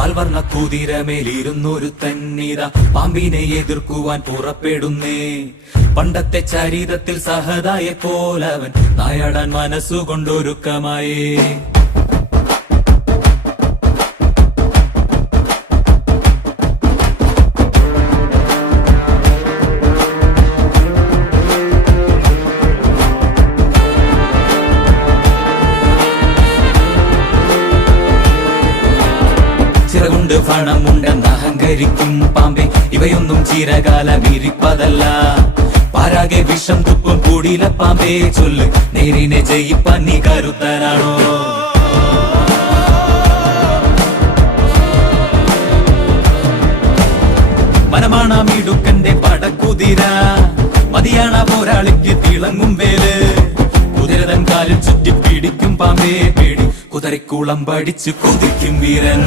പാൽവർണ്ണ കുതിരമേലിരുന്നൊരു തന്നിത പാമ്പിനെ എതിർക്കുവാൻ പുറപ്പെടുന്നേ. പണ്ടത്തെ ചരിതത്തിൽ സഹതായെ പോലവൻ നായാടാൻ മനസ്സുകൊണ്ടൊരുക്കമായേ. ചിറകുണ്ട് പണമുണ്ടെന്ന് അഹങ്കരിക്കും പാമ്പേ, ഇവയൊന്നും ചിരകാലം ഇരിപ്പതല്ല. പാരാകെ വിഷം തുപ്പും കൂടിയില പാമ്പേ, ചൊല്ല് നേരിനെ ജയിപ്പാൻ നീ കരുത്തനാണോ? മനമാണ മിടുക്കന്റെ പടക്കുതിര, മതിയാണ പോരാളിക്ക് തിളങ്ങും വേല്. കുതിരതൻ കാലിൽ ചുറ്റി പിടിക്കും പാമ്പേ പേടി, കുതിരക്കുളം പഠിച്ചു കൊതിക്കും വീരൻ.